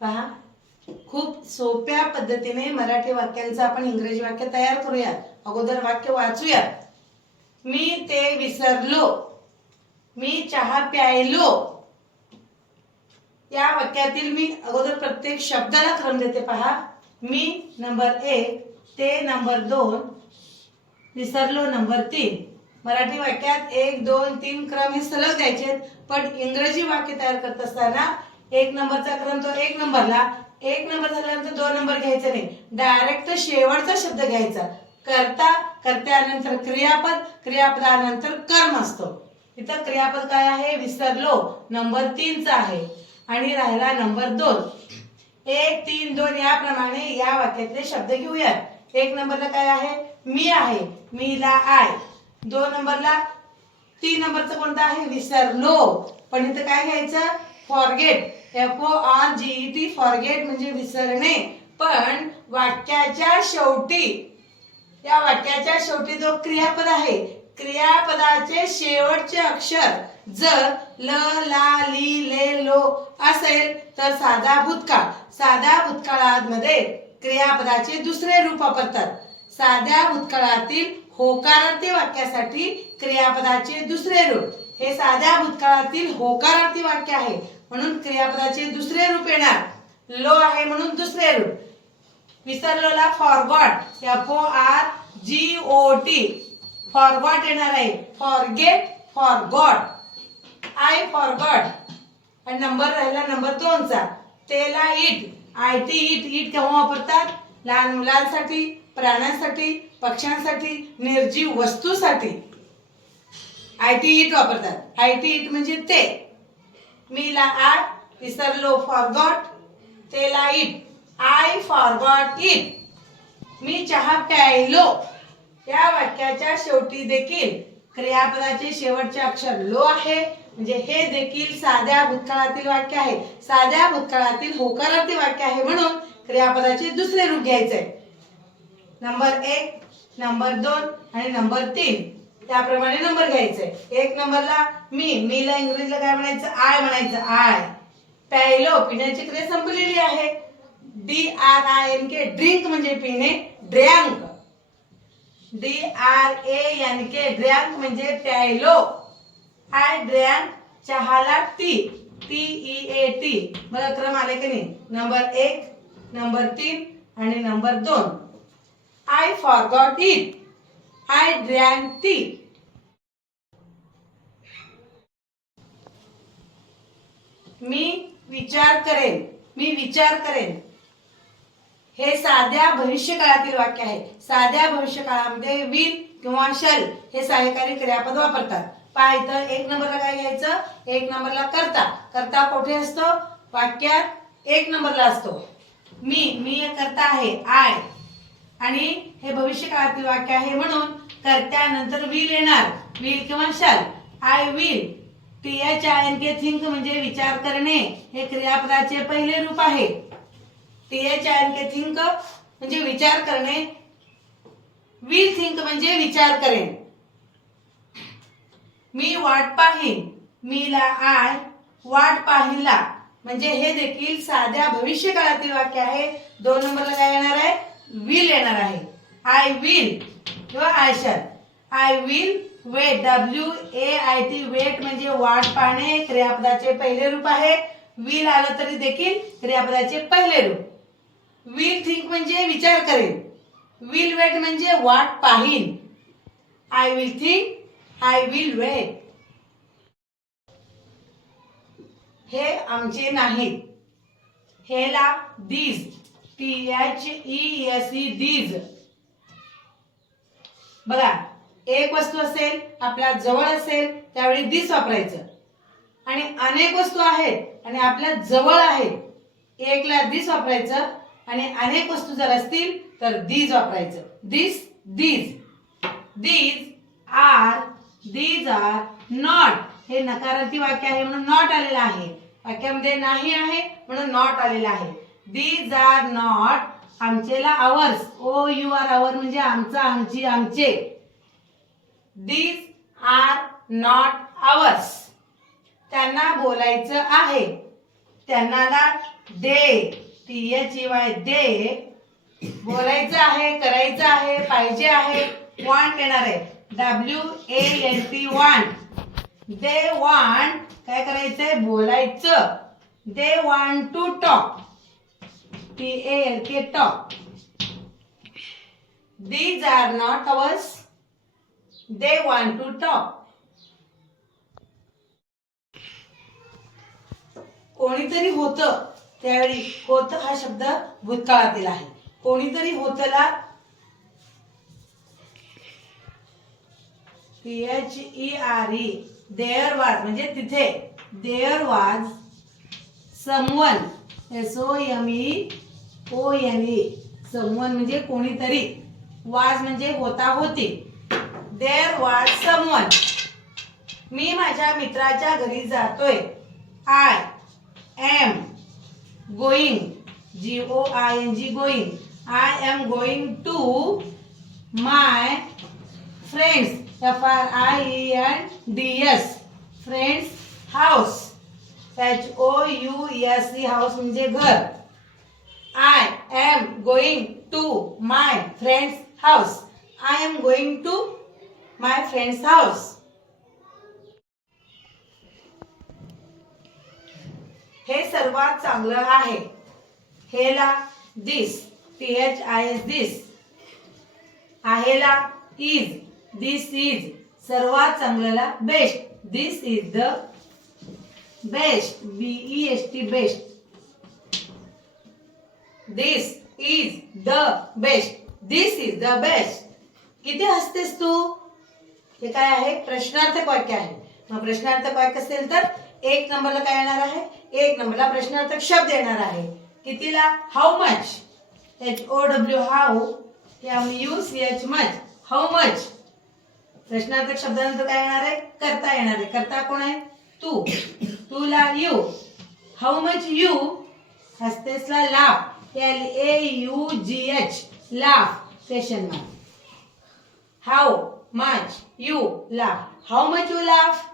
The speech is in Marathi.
पहा. खूप सोप्या पद्धतीने मराठी वाक्यांचा आपण इंग्रजी वाक्य तयार करूयात. अगोदर वाक्य वाचूयात. मी ते विसरलो. मी चहा प्यायलो. या वाक्यातील मी अगोदर प्रत्येक शब्दाला क्रम देते पहा. मी नंबर एक ते नंबर दोन विसरलो नंबर तीन. मराठी वाक्यात एक दोन तीन क्रम हे सलग द्यायचे पण इंग्रजी वाक्य तयार करत असताना एक नंबरचा क्रम तो एक नंबरला एक नंबर झाल्यानंतर दोन नंबर घ्यायचा नाही. डायरेक्ट शेवटचा शब्द घ्यायचा. करता करत्यानंतर क्रियापद क्रियापदानंतर कर्म असतो. इथं क्रियापद काय आहे? विसरलो. नंबर तीनचा आहे. आणि राहिला नंबर दोन. एक तीन दोन याप्रमाणे या वाक्यातले शब्द घेऊयात. एक नंबरला काय आहे? मी आहे. मीला आय. दोन नंबरला तीन नंबरचं कोणतं आहे? विसरलो. पण इथं काय घ्यायचं? Forget F O R G E T forget म्हणजे विसरणे. पण वाक्याच्या शेवटी या वाक्याच्या शेवटी जो क्रियापद आहे क्रियापदाचे शेवटचे अक्षर जर ल ला ली ले लो असेल तर साधा भूतकाळ. साध्या भूतकाळामध्ये क्रियापदाचे दुसरे रूप वापरतात. साध्या भूतकाळातील होकारार्थी वाक्यासाठी क्रियापदाचे दुसरे रूप. हे साध्या भूतकाळातील होकारार्थी वाक्य आहे. म्हणून क्रियापदाचे दुसरे रूप येणार. लो आहे म्हणून दुसरे रूप. विसरलोला forgot F O R G O T forgot येणार आहे. फॉरगेट फॉरगॉट आय फॉरगॉट आणि नंबर राहिला नंबर दोनचा. तेला it I T it it केव्हा वापरतात? लहान मुलांसाठी प्राण्यांसाठी पक्ष्यांसाठी निर्जीव वस्तूसाठी. आय टी इट वापरतात. आय टी इट म्हणजे ते. मी ला आय विसरलो फॉरगॉट तेला इट आय फॉरगॉट इट मी चहा प्यायलो. या वाक्याच्या शेवटी देखील क्रियापदाचे शेवटचे अक्षर लो आहे. म्हणजे हे देखील साध्या भूतकाळातील वाक्य आहे. साध्या भूतकाळातील होकारार्थी वाक्य आहे म्हणून क्रियापदाचे दुसरे रूप घ्यायचे नंबर एक नंबर दोन आणि नंबर तीन. त्याप्रमाणे नंबर घ्यायचे. एक नंबरला मी मीला इंग्रजीला काय म्हणायचं? आय म्हणायचं. आय. प्यायलो पिण्याची क्रिया संपलेली आहे. D R I N K drink म्हणजे पिणे drank D R A N K drank म्हणजे प्यायलो. आय ड्रँक चहाला tea. T E A T. बघा क्रम आले की नाही? नंबर एक नंबर तीन आणि नंबर दोन. I forgot it. I drank tea. मी विचार करेन मी विचार करेन. हे साध्या भविष्यकाळातील वाक्य आहे. साध्या भविष्य काळामध्ये विल किंवा शल हे सहाय्यकारी क्रियापद वापरतात. पहा इथं एक नंबरला काय घ्यायचं? एक नंबरला करता. करता कोठे असतो? वाक्यात एक नंबरला असतो. मी मी करता आहे. आय. आणि हे भविष्य काळातील वाक्य आहे म्हणून कर्त्यानंतर विल येणार. विल किंवा shall I will T H I N K think म्हणजे विचार करणे. हे क्रियापदाचे पहिले रूप आहे. T H I N K think म्हणजे विचार करणे. विल थिंक म्हणजे विचार करेन मी वाट पाहीन. मीला आय वाट पाहिला. म्हणजे हे देखील साध्या भविष्य काळातील वाक्य आहे. दोन नंबरला काय येणार आहे? विल येणार आहे. आय विल किंवा I shall I will wait W A I T wait म्हणजे वाट पाहणे क्रियापदाचे पहिले रूप आहे. विल आलं तरी देखील क्रियापदाचे पहिले रूप. विल थिंक म्हणजे विचार करेन विल वेट म्हणजे वाट पाहीन. I will think I will wait हे आमचे नाहीत. हेला this T H E S E these बघा एक वस्तू असेल आपल्या जवळ असेल त्यावेळी दिस वापरायचं. आणि अनेक वस्तू आहेत आणि आपल्या जवळ आहेत. एकला दिस वापरायचं आणि अनेक वस्तू जर असतील तर दीज वापरायचं. This these these are these are not हे नकारार्थी वाक्य आहे म्हणून नॉट आलेलं आहे. वाक्यामध्ये नाही आहे म्हणून नॉट आलेलं आहे. These are not आमचेला ours O U R our म्हणजे आमचा आमची आमचे. दीज आर नॉट आवर्स त्यांना बोलायचं आहे. त्यांना ना they. T H Y they. बोलायचं आहे करायचं आहे पाहिजे आहे. वांट येणार आहे. W A N T want they want काय करायचंय? बोलायचं. They want to talk T A L K talk these are not ours they want to top कोणीतरी होतं त्यावेळी होतं हा शब्द भूतकाळातील आहे. कोणीतरी होतला P H E R E there was म्हणजे तिथे. There was someone S O M E O N E someone म्हणजे कोणीतरी. वाज म्हणजे होता होती. देअर वाज समवन मी माझ्या मित्राच्या घरी जातोय. I am going. G O I N G going. I am going to my friends. F R I E N D S. Friends house. H O U S E house म्हणजे घर. I am going to my friends house. I am going to my friends house हे सर्वात चांगलं आहे. हेला this T H I S this आहेला is this is सर्वात चांगल्याला best this is the best B E S T best this is the best this is the best किती हसतेस तू? हे काय आहे? प्रश्नार्थक वाक्य आहे. मग प्रश्नार्थक वाक्य असेल तर एक नंबरला काय येणार आहे? एक नंबरला प्रश्नार्थक शब्द येणार आहे. कितीला? How much H O W how M U C H much how much प्रश्नार्थक शब्दानंतर काय येणार आहे? करता येणार आहे. करता कोण आहे? तू. तुला you how much you हस्तेसला laugh L A U G H. Laugh. Question mark. How much you laugh? How much you laugh?